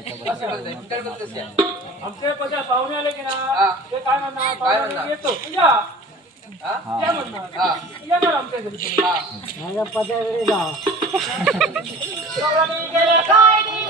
आमचे पशा पाहुणे आले की हा. ना ते काय म्हणणार काय पाहुणे? येतो या? या म्हणणार. येणार आमच्या घरी. हा. नवरात्री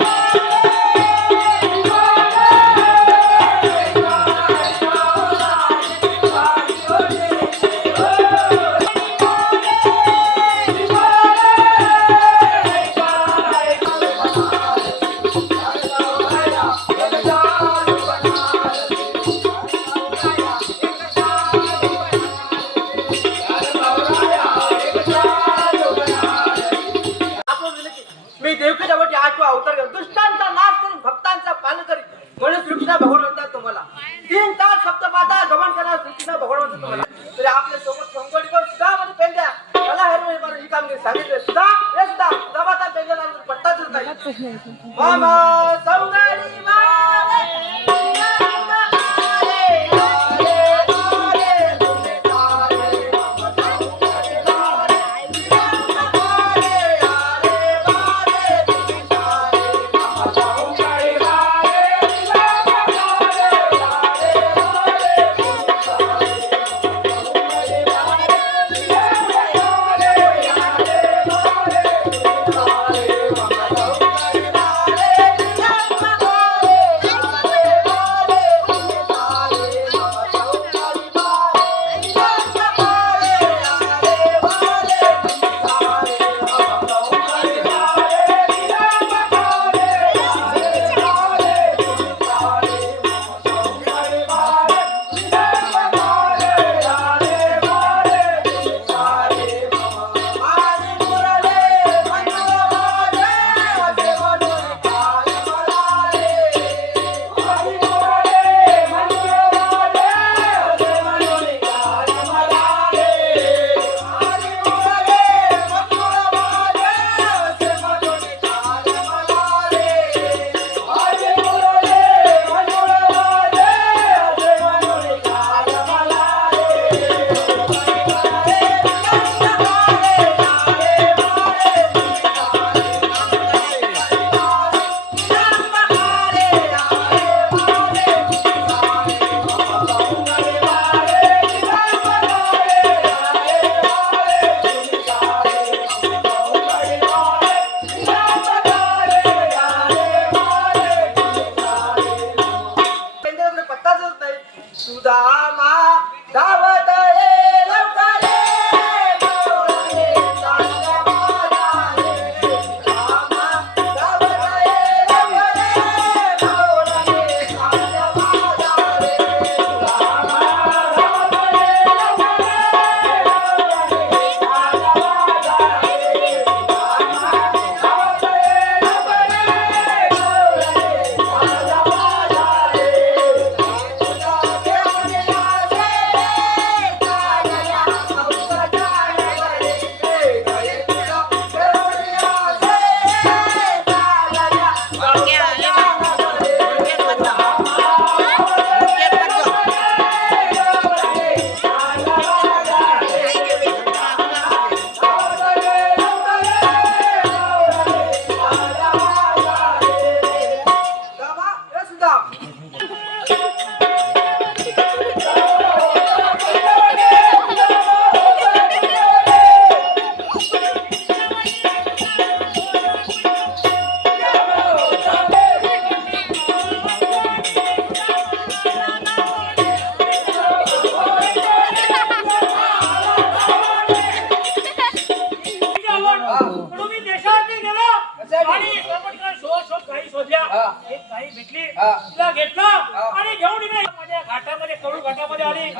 गमन करा श्रीकृष्ण भगवान तुम्हाला. तरी आपल्यासोबत संकोडी करून सुद्धा मध्ये पेंद्या मला हेरवे मारून ही कामगिरी सांगितले. सुद्धा हे सुद्धा नाही मामा!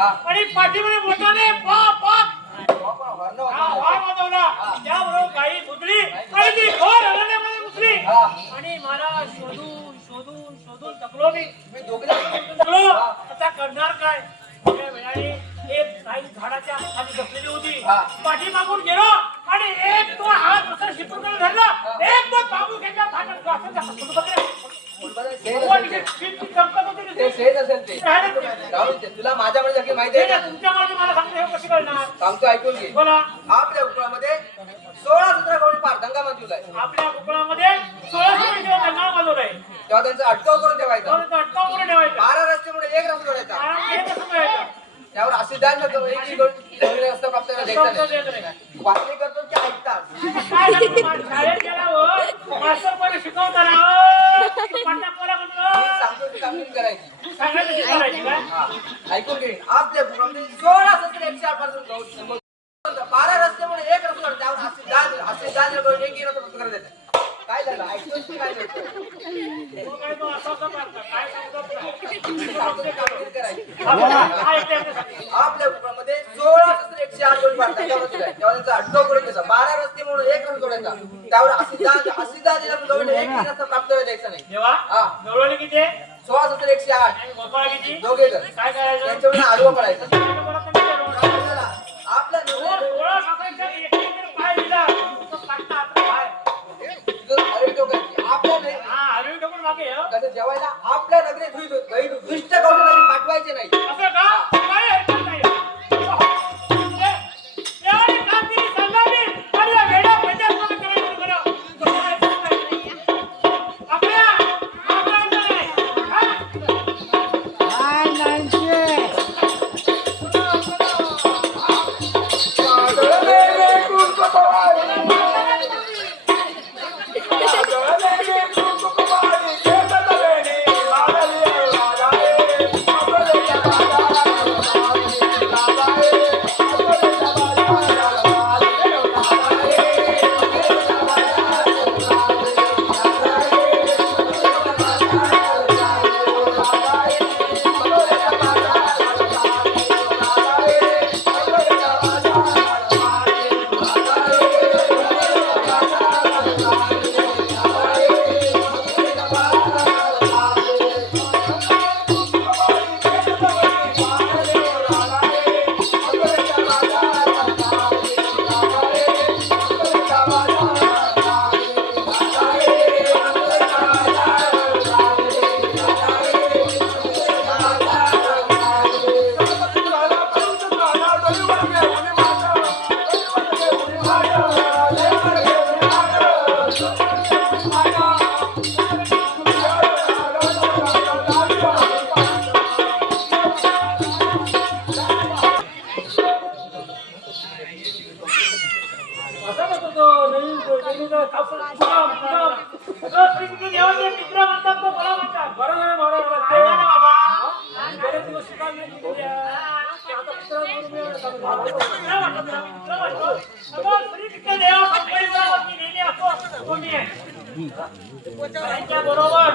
आणि पाठीमध्ये मोठ्याने पा पा. वार वाजवला त्याबरोबर गाई बुजली आणि ती घोर अरण्यामध्ये घुसली. हा. आणि मला शोधून शोधून शोधून थकलो मी. थकलो आता करणार काय? त्या वेळाने एक गाई झाडाच्या खाली बसलेली होती. हा. पाठीमागून गेलो आणि एक तो हात असं शिपून धरला. एक तो बाबू घेतला. फाटत वाचून जातो. तुम्ही बघले? भगवान इथे शिपची चमकत शेत असेल ते. राहू दे. तुला माझ्याकडे नक्की माहिती आहे का? सांगते हे ऐकून घे. आपल्या उपकुळामध्ये सोळा सतरा कोणी पार दंगा आहे. आपल्या कोकणामध्ये सोळाशे मिनिटं दंगाल माजवलाय तेव्हा त्यांचा अटकाव करून ठेवायचा. तो अटकाव करून ठेवायचा. बारा एक रस्ता जोडायचा. कारण हे कसं मिळायचं? त्यावर असे द्यायला नको एक एक दोन रस्ता प्राप्त करायला द्यायचा शब्द नाही देत नाही. वाचणे करतो की ऐकतात. काय शाळेत मास्तर पहिले शिकवताना अ, पट्टा पोरा मी म्हणलं सांगतो ती कामगिरी करायची सांगायचं शिकवायची काय हा. ऐकून आपल्या सोळा एकशे आठपासून बारा एक रस्ता त्यावर असे दाद असे दाद करून एक रस्ता काय झालं? ऐकतोस काय आपल्या सोळा एकशे आठ कोणी पार दंगा त्यांचा करून घ्यायचा बारा रस्ते म्हणून एक रस्ता जोडायचा त्यावर असे दाद दिला पण एक एक रस्ता प्राप्त करायला द्यायचा नाही देवा हा. गवळणी किती आहे? सोळा सतरा एकशे आठ. आणि गोपाळ किती? दोघे जण. काय करायचं? त्यांच्यावर आडवं पडायचं. नाही. हा, हलवी टाकून मागे ये, हं. कसं जेवायला आपल्या नगरी दुष्ट गौरी नगरी पाठवायचे नाही. असं का? मी आहे. त्यांच्या बरोबर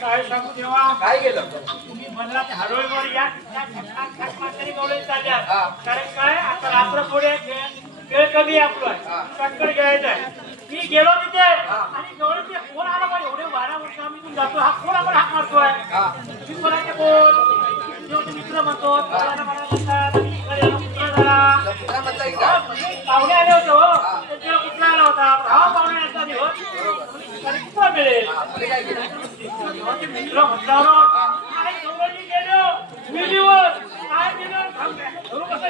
काय सांगू तेव्हा काय केलं? तुम्ही म्हणला ते हरवळीवर या तरी चालल्या. कारण काय? आता रात्र खेळ खेळ कमी आहे आपला. चक्कर घ्यायचा आहे. मी गेलो तिथे. आणि गवळीचे फोन आला पाहिजे एवढे बारा वर्ष आम्ही इथून जातो. हा फोन आपण हाक मारतोय. तुम्ही म्हणायचे कोण जेव्हा मित्र म्हणतो मित्र झाला का पाहुणे आले होते हो. कुठला आला होता हा पाहुणे यायचा दिवस आणि कुठला मिळेल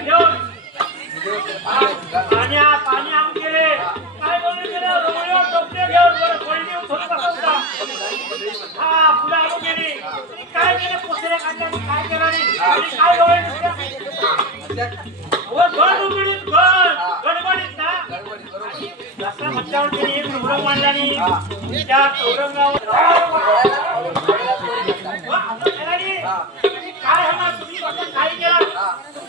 घेऊन पाणी पाणी केले काय गवळणी केलं टोपले घेऊन बरं थोडं होता हा पुढे आलो गेली काय केलं? पोचले काय केलं काय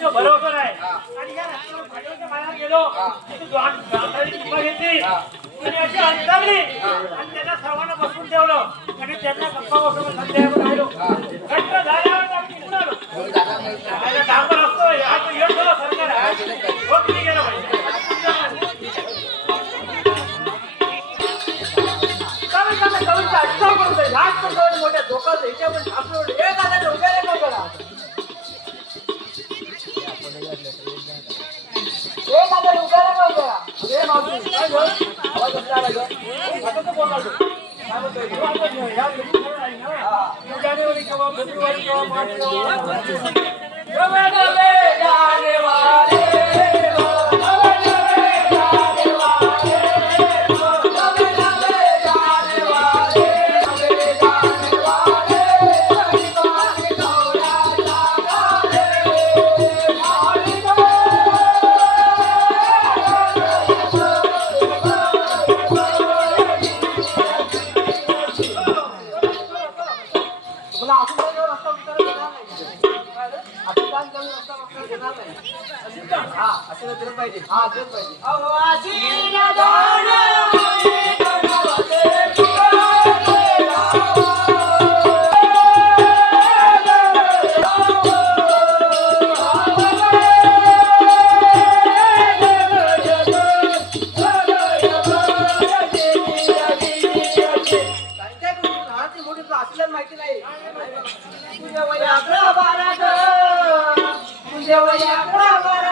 बरोबर आहे आणि या रस्त्यावर भाजपच्या बाहेर गेलो तिथे दोन- दोनदारी टिपा घेतली आणि अशी अंतरली आणि त्यांना सर्वांना बसून ठेवलं आणि त्यांना गप्पा बसून संध्याकाळी राहिलो घट्ट झाल्यावर आम्ही निघून आलो. आता डांबर असतो हा तो येत होता सरकार आहे. अटका पडतोय लाट पडतोय मोठ्या धोकाच ह्याच्यावर आपलं हे दादा उभ्या रे काय करा हे दादा उभ्या माहिती नाही तुझ्या वय अकरा बारा तुझ्या वय अकरा बारा